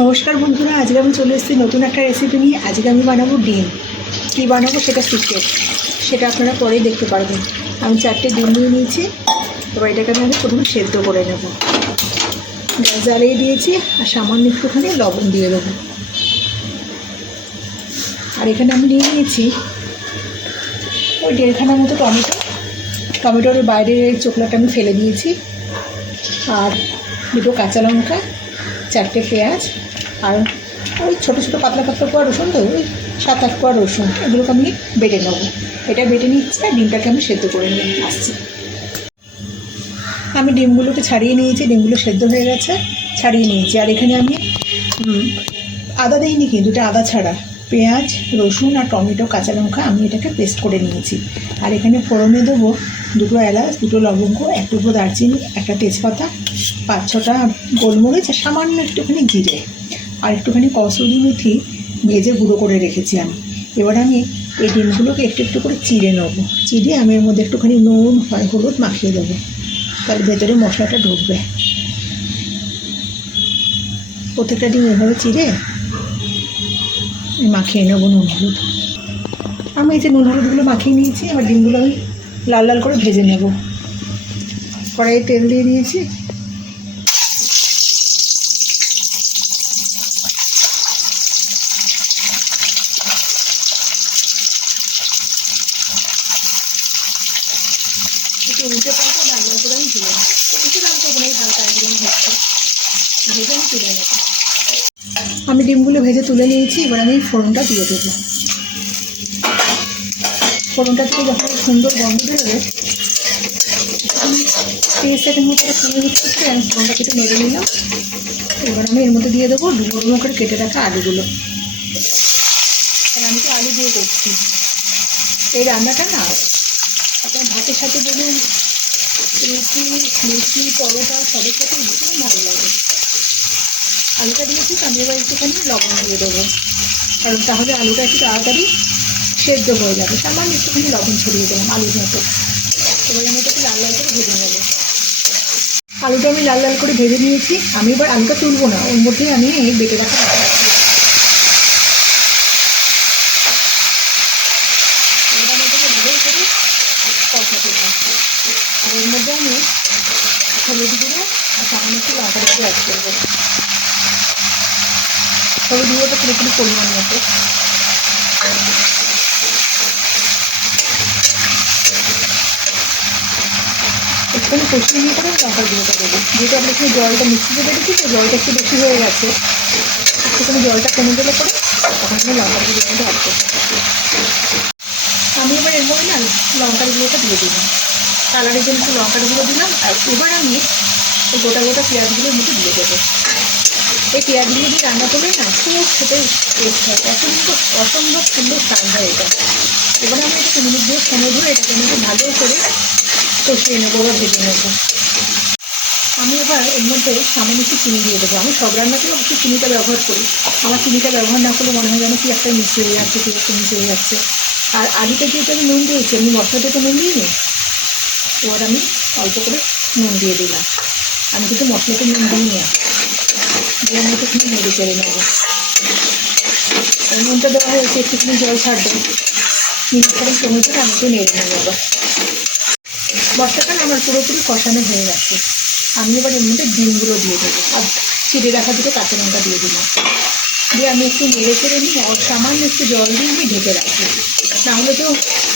নমস্কার বন্ধুরা, আজকে আমি চলে এসেছি নতুন একটা রেসিপি নিয়ে। আজকে আমি বানাবো ডিম। কী বানাবো সেটা সিক্রেট সেটা আপনারা পরেই দেখতে পারবেন। আমি চারটে ডিম নিয়ে নিয়েছি। এবার এটাকে আমি আগে প্রথমে সেদ্ধ করে নেব। গ্যাস জ্বালিয়ে দিয়েছি, আর সামান্য একটুখানি লবণ দিয়ে দেবো। আর এখানে আমি নিয়ে নিয়েছি ওই দেড়খানার মতো টমেটো। টমেটোর বাইরের চোখলাটা আমি ফেলে দিয়েছি। আর দুটো কাঁচা লঙ্কা। চারটে পেঁয়াজ আর ওই ছোটো ছোটো পাতলা পাতলা কোয়া রসুন তো, ওই সাত আট কোয়া রসুন, এগুলোকে আমি বেটে নেব। এটা বেটে নিচ্ছি আর ডিমটাকে আমি সেদ্ধ করে নিয়ে আসছি। আমি ডিমগুলোকে ছাড়িয়ে নিয়েছি, ডিমগুলো সেদ্ধ হয়ে গেছে, ছাড়িয়ে নিয়েছি। আর এখানে আমি আদা দিইনি কিন্তু, এটা আদা ছাড়া। পেঁয়াজ, রসুন আর টমেটো, কাঁচা লঙ্কা আমি এটাকে পেস্ট করে নিয়েছি। আর এখানে ফোড়নে দেবো দুটো এলাচ, দুটো লবঙ্গ এক টুকরো দারচিনি, একটা তেজপাতা, পাঁচ ছটা গোলমরিচ আর সামান্য একটুখানি জিরে। আর একটুখানি কসুরি মেথি ভেজে গুঁড়ো করে রেখেছি আমি। এবার আমি এই ডিমগুলোকে একটু একটু করে চিড়ে নেব। চিড়ে আমি এর মধ্যে একটুখানি নুন, হয় হলুদ মাখিয়ে দেবো। তার ভেতরে মশলাটা ঢুকবে। প্রত্যেকটা ডিম এভাবে চিড়ে মাখিয়ে নেব নুন, হলুদ। আমি এই যে নুন, হলুদগুলো মাখিয়ে নিয়েছি, এবার ডিমগুলো আমি লাল লাল করে ভেজে নেব। কড়াইয়ে তেল দিয়ে দিয়েছি। লাল আমি তো তুলে আমি ডিমগুলো ভেজে তুলে নিয়েছি, এবার আমি ফোড়নটা দিয়ে দেবো। ফোড়নটা থেকে যখন সুন্দর গন্ধ বেরোবে তিরিশ সেকেন্ড মতো সময় হচ্ছে আমি ফোড়নটা কেটে মেরে নিলাম। এবার আমি এর মধ্যে দিয়ে দেবো ডুবো ডুবো করে কেটে রাখা আলুগুলো। আমি তো আলু দিয়ে করছি। এই রান্নাটা না, আপনার ভাতের সাথে বলুন রুটি লুচি পরোটা, সবের সাথে ভীষণ ভালো লাগে। আলুটা দিয়েছি আমি এবার একটুখানি লবণ দিয়ে দেবো। কারণ তাহলে আলুটা একটু তাড়াতাড়ি সেদ্ধ হয়ে যাবে। সামান্য একটুখানি লবণ ছড়িয়ে দিলাম আলুর মতো। এবার আমি এটাকে লাল লাল করে ভেজে নেব। আলুটা আমি লাল লাল করে ভেজে নিয়েছি। আমি এবার আলুটা তুলবো না, ওর মধ্যেই আমি এই বেটে রাখা এর মধ্যে আমি হলুদ গুঁড়ো আর সামান্য একটু লঙ্কা গুঁড়ো অ্যাড করব। হলুদ গুঁড়োটা পুরোপুরি পরিমাণ মতো। একটুখানি কষিয়ে নিয়ে করে লঙ্কার গুঁড়োটা দেবো। যেহেতু আমরা এখানে জলটা মিক্সিতে বেড়েছি তো জলটা একটু বেশি হয়ে গেছে। একটুখানি জলটা কমে গেলে পরে তখন আমি লঙ্কার গুঁড়ো কিন্তু অ্যাড করব। আমি এবার এর মধ্যে না লঙ্কার গুঁড়োটা দিয়ে দিলাম কালারের জন্য একটু লঙ্কার গুঁড়ো দিলাম, আর এবার আমি এই গোটা গোটা পেঁয়াজগুলোর মধ্যে দিয়ে দেবো। এই পেঁয়াজগুলো দিয়ে রান্না করলে না খুব খেতে টেস্ট হয়। অসম্ভব অসম্ভব সুন্দর স্বাদ হয় এটা। এবার আমি একটু মিনিট দিয়ে সময় ধরে এটাকে মধ্যে ভালো করে কষিয়ে নেব বা ভেজে নেব। আমি এবার এর মধ্যে সামান্য একটু চিনি দিয়ে দেবো। আমি সব রান্নাতেও একটু চিনিটা ব্যবহার করি। আমার চিনিটা ব্যবহার না করলে মনে হয় যেন কি একটা মিশে হয়ে যাচ্ছে, কি একটা মিশে হয়ে যাচ্ছে। আর আলুটা যেহেতু আমি নুন দিয়েছি, আমি মশলাতে তো নুন দিই নি এবার আমি অল্প করে নুন দিয়ে দিলাম। আমি কিন্তু মশলাতে নুন দিইনি দিয়ে আমি একটুখানি নেড়ে চেড়ে নেব। নুনটা দেওয়া হয়েছে, একটুখানি জল ছাড়বে। মিনিট সময় আমি একটু নেড়ে নেব এবার। না আমার পুরোপুরি কষানো হয়ে গেছে। আমি এবার এর মধ্যে ডিমগুলো দিয়ে দেবো। আর চিড়ে রাখা দুটো কাঁচা লঙ্কা দিয়ে দিলাম। দিয়ে আমি একটু নেড়ে চেড়ে নিই ওর সামান্য একটু জল দিয়ে আমি ঢেকে রাখি নাহলে তো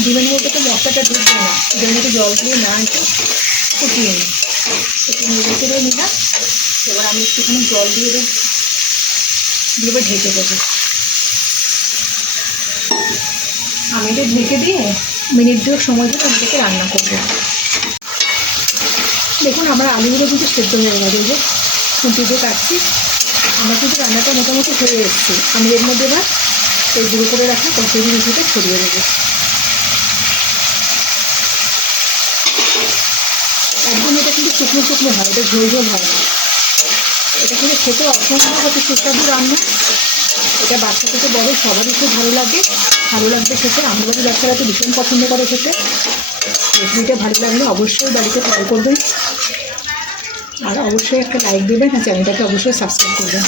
ডিমের মধ্যে তো মশলাটা ঢুকবে না। এর মধ্যে জল দিয়ে না একটু ফুটিয়ে নিই। একটু নেড়ে চেড়ে নিলাম। এবার আমি একটুখানি জল দিয়ে দেবো। দিয়ে এবার ঢেকে দেবো। আমি এটা ঢেকে দিয়ে মিনিট দুয়েক সময় ধরে আমি এটাকে রান্না করব। দেখুন, আমার আলুগুলো কিন্তু সেদ্ধ হয়ে গেছে। যে খুঁটি দিয়ে কাটছি। আমার কিন্তু রান্নাটা মোটামুটি হয়ে এসছে। আমি এর মধ্যে এবার এই গুঁড়ো করে রাখা কচুরি মিশিতে ছড়িয়ে দেবো। একদম এটা কিন্তু শুকনো শুকনো হয়, এটা ঝোল ঝোল হয় না। এটা কিন্তু খেতে অসম্ভব হচ্ছে সুস্বাদু রান্না। এটা বাচ্চা থেকে বড়, সবারই খুব ভালো লাগে। ভালো লাগবে খেতে বাড়ির বাচ্চারা তো ভীষণ পছন্দ করে খেতে। রেসিপিটা ভালো লাগলে অবশ্যই বাড়িতে ট্রাই করবেন। আর অবশ্যই একটা লাইক দেবেন, আর চ্যানেলটাকে অবশ্যই সাবস্ক্রাইব করবেন।